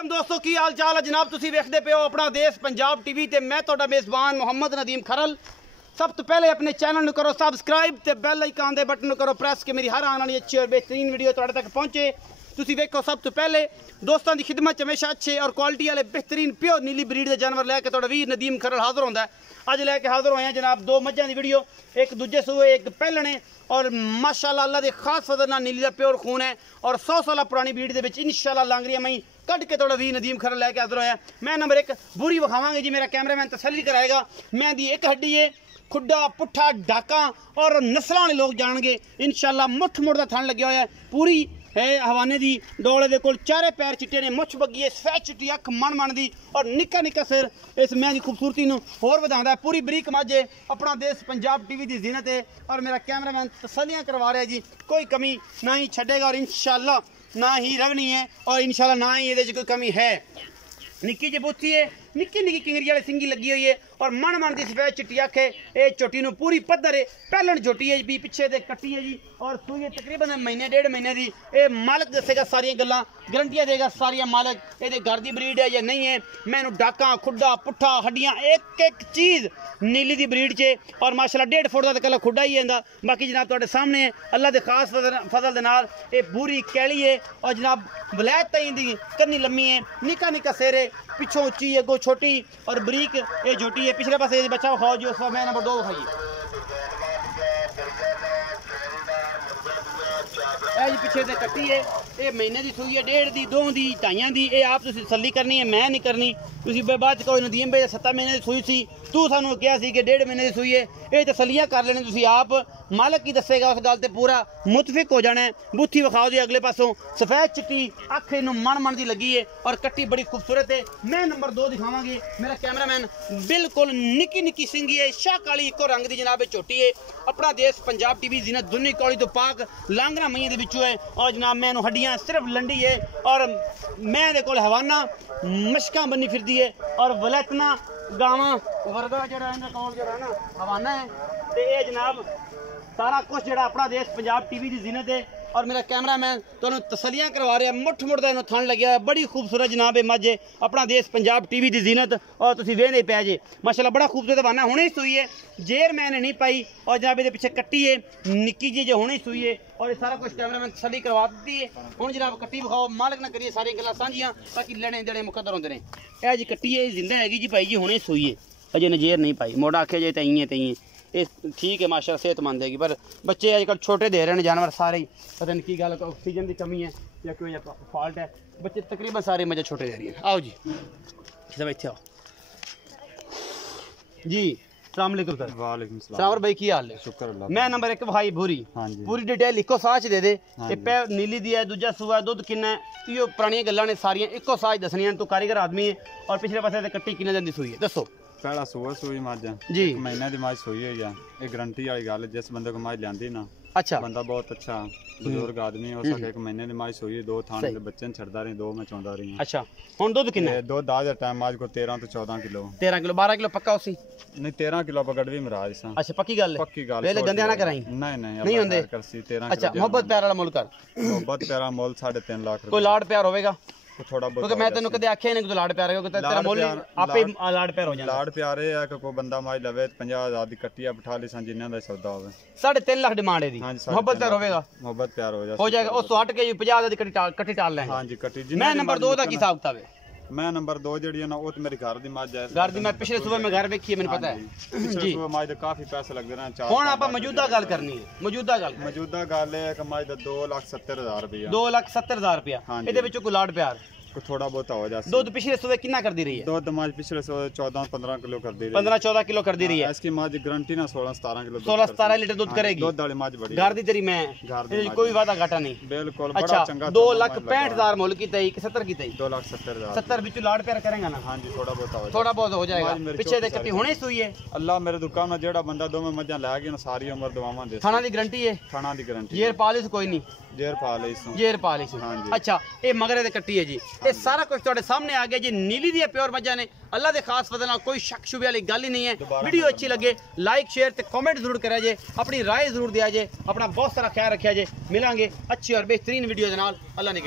दोस्तों की हाल चाल है जनाब, तुसी वेखदे पे हो अपना देश पंजाब टीवी ते मैं तुहाडा मेज़बान मोहम्मद नदीम खरल। सब तो पहले अपने चैनल नूं करो सब्सक्राइब ते बैल आइकन दे बटन करो प्रेस कि मेरी हर आने वाली अच्छी और बेहतरीन वीडियो तुहाडे तक पहुंचे। तुसी वेखो सब तो पहले दोस्तों की खिदमत च हमेशा अच्छे और क्वालिटी वाले बेहतरीन प्योर नीली ब्रीड के जानवर लैके तुहाडा वीर नदीम खरल हाजिर होंदा है। अज लैके हाजिर होए हैं जनाब दो मझां की वीडियो, एक दूजे सूए एक पहलने और माशाअल्लाह अल्लाह के खास फजल नाल नीली का प्योर खून है और 100 साल पुरानी ब्रीड के विच इंशाअल्लाह लांगरियां मई कट के थोड़ा वीर नदीम खरल लैके हाजिर होया। मैं नंबर एक बुरी विखावांगे जी, मेरा कैमरामैन तसल्ली कराएगा। मैं दी एक हड्डी है खुड्डा पुट्ठा डाका और नस्लों वाले लोग जाएंगे इंशाअल्लाह। मुठ मुड़ का थन लग्या होया पूरी है हवाने दी डोले दे कोल चारे पैर चिट्टे ने, मुछ बगी है, सफेद चिट्टी अख मन मन दी और निक्का निक्का सिर इस मैं की खूबसूरती नूं होर वधांदा है। पूरी बरीक मझ अपना देश पंजाब टीवी की जीनत है और मेरा कैमरामैन तसल्लियां करवा रहा है जी, कोई कमी ना ही छड़ेगा और इंशाअल्लाह ना ही रवनी है और इंशाअल्लाह ना ही ये कोई कमी है। निक्की जी बुत्थी है, निक्की निक्की किंगरी वाली सिंगी लगी हुई है और मन मन की सफेद चिट्टी अख है। ये चोटी नूं पूरी पद्धर है, पहलन झोटी है भी पिछे दे कट्टी है जी और सूई है तकरीबन महीने डेढ़ महीने की। ये मालक दसेगा सारिया गल्लां, गारंटियां देगा सारिया मालक ये घर की ब्रीड है या नहीं है। मैनू डाका खुड्डा पुट्ठा हड्डियां एक एक चीज़ नीली की ब्रीड चे और माशाल्लाह 1.5 फुट का कला खुड्डा ही है। बाकी जनाब तुहाडे सामने है अल्लाह के खास फजल दे नाल ये बूरी कैली है और जनाब वलैत तई दी कन्नी लम्मी है, निक्का निक्का सिर है, पिछों उच्ची अगों छोटी और बरीक ये झोटी है। पिछले पासे बच्चा खाओ जी, उस मैं नंबर 2 खाइए जी पिछे से कट्टी है। ये महीने की सूई है, 1.5 दी 2 दी 2.5 दी। ये आप तसल्ली करनी है, मैं नहीं करनी। तुसी बाद कोई नदीम भाई 7 महीने की सूई सी, तू सानू कहा सी कि 1.5 महीने की सूई है। ये तसल्लियां कर लेनी तुसी आप, मालक की दसेगा उस गल ते पूरा मुतफिक हो जाना है। बुत्थी विखाओ दी अगले पासों सफेद चिट्टी अख इनू मन मन की लगी है और कट्टी बड़ी खूबसूरत है। मैं नंबर 2 दिखावांगी, मेरा कैमरामैन बिल्कुल निक्की निक्की सिंगी है, शाह काली इको रंग की जनाब छोटी है। अपना देश पंजाब टीवी जीनत दुनी कौड़ी तो पाक लांगरा मईया के है और जनाब मैनू हड्डियां सिर्फ लंडी है और मैं दे कोल हवाना मशकां बनी फिरदी है और वलैतना गावां वर्गा जड़ा इहदा कोल जड़ा ना हवाना है ते ये जनाब सारा कुछ जड़ा अपना देश पंजाब टीवी की जीनत है और मेरा कैमरामैन तुहानू तसल्लियां करवा रहा है। मुठ मुड़ का थन लग्या है, बड़ी खूबसूरत जनाब है मझ अपना देश पंजाब टीवी की जीनत और तुसीं वेंदे पै जे माशाल्लाह बड़ा खूबसूरत हवाना हुणे ही सूई है। जेर मैंने नहीं पाई और जनाब ये पीछे कट्टी है निक्की जी जो हुणे ही सूई है और ये सारा कुछ कैमरामैन तसल्ली करवा दी है। हुण जनाब कट्टी विखाओ, मालक ना करिए सारी गल्लां साझियां ताकि लेने देने मुकद्दर होंदे ने। यह जी कट्टी है जिंदा हैगी जी भाई जी, हुणे सूई है, अजे नजेर नहीं पाई। मोड़ा आखे जे तई है ये ठीक है माशाल्लाह सेहतमंद है, पर बच्चे अजकल छोटे दे रहे हैं जानवर सारे ही, पता नहीं की गल ऑक्सीजन की कमी है या कोई फॉल्ट है। बच्चे तकरीबन सारे मजे छोटे दे रही हैं। आओ जी सब इतने आओ जी। अस्सलाम वालेकुम सर। वालेकुम सलाम। सलाम भाई की हाल है? शुक्र अल्लाह। मैं नंबर 1 भाई भूरी पूरी डिटेल इको साच दे दे। ये नीली दी है, दूजा सूआ दुध किन्ना है, यो पुरानी गल्लां ने सारियां इको साच दसनियां। तू कारीगर आदमी है और पिछले पासे कट्टी किन्ने दिन दी सूई है दसो। पहला सूआ सूई मझ जी, महीने की मझ सूई हुई है। ये गारंटी वाली गल, जिस बंदे को मझ लियांदी ना अच्छा बंदा बहुत अच्छा बुजुर्ग आदमी हो सके। 1 महीने की मझ सूई, 2 थाने के बच्चे छड़दा रही, 2 मैं चौंदा रही। अच्छा हुन दुध किन्ना है? दुध आज टाइम मझ को 13 तो 14 किलो। 13 किलो 12 किलो पक्का उसी नहीं 13 किलो पकड़ भी मराज सा। अच्छा पक्की गल है? पक्की गल। पहले गंदे ना कराई? नहीं होंदे करसी 13 अच्छा मोहब्बत प्यार वाला मुल्क कर। मोहब्बत प्यारा मोल 3.5 लाख रुपए। कोई लाड़ प्यार होवेगा थोड़ा बहुत, क्योंकि मैं तेन कदे आख्या नहीं कि लाड़ प्यार है, तेरा मोल आपे लाड़ प्यार हो जाए। लाड़ प्यारे है कि कोई बंदा माई लवे 50,000 की कट्टिया बिठा ली सन जिन्ना दा सौदा होवे। 3.5 लाख डिमांड है दी। मोहब्बत प्यार होवेगा? मोहब्बत प्यार हो जाएगा। उस तो हट के 50,000 की कट्टी टाल लें। हां जी कट्टी। मैं नंबर 2 दा की हिसाब किताब है? मैं नंबर 2 जड़ी है ना वो तो मेरी घर दी मझ है। घर दी मैं पिछले सुबह में घर वेखी है, मैंने पता है जी। सुबह मझ दे काफी पैसे लगदे ना। हुन आपा मौजूदा गल करनी है। मौजूदा गल है कि मझ दा 2,70,000 रुपया। 2,70,000 रुपया ਇਹਦੇ ਵਿੱਚੋਂ ਕੋਈ ਲਾੜ ਪਿਆਰ थोड़ा बहुत हो जाए। दूध पिछले सुबह कितना कर दी रही है? दूध मझ पिछले सुबह 14-15 किलो कर दी रही है। 15-14 किलो कर दी रही है। इसकी मझ गारंटी ना 16-17 किलो 16-17 लीटर दूध करेगी। दूध वाली मझ बड़ी घर दी तेरी मैं कोई वादा घाटा नहीं बिल्कुल। अच्छा 2,65,000 मुल की तई कि 70 की तई? 2,70,000। 70 बिच लाड़ प्यार करेगा ना? हां जी थोड़ा बहुत हो जाएगा। पीछे दे कट्टी होने सुई है। अल्लाह मेरे दुकान में जेड़ा बंदा दो में मझां ला गया ना सारी उम्र दुआवां दे। थाना दी गारंटी है? थाना दी गारंटी। जेर पालिस कोई नहीं? जेर पालिस हां जी। अच्छा ये मगरे दे कट्टी है जी, ये सारा कुछ ਤੁਹਾਡੇ सामने आ गया जी। नीली दी प्योर मझां ने, अल्लाह दे खास फजल नाल कोई शक शुबे वाली गल ही नहीं है। वीडियो अच्छी लगे लाइक शेयर ते कमेंट जरूर करा जे, अपनी राय जरूर दिया जे, अपना बहुत सारा ख्याल रखा जे। मिलांगे अच्छी और बेहतरीन वीडियो दे नाल। अल्लाह ने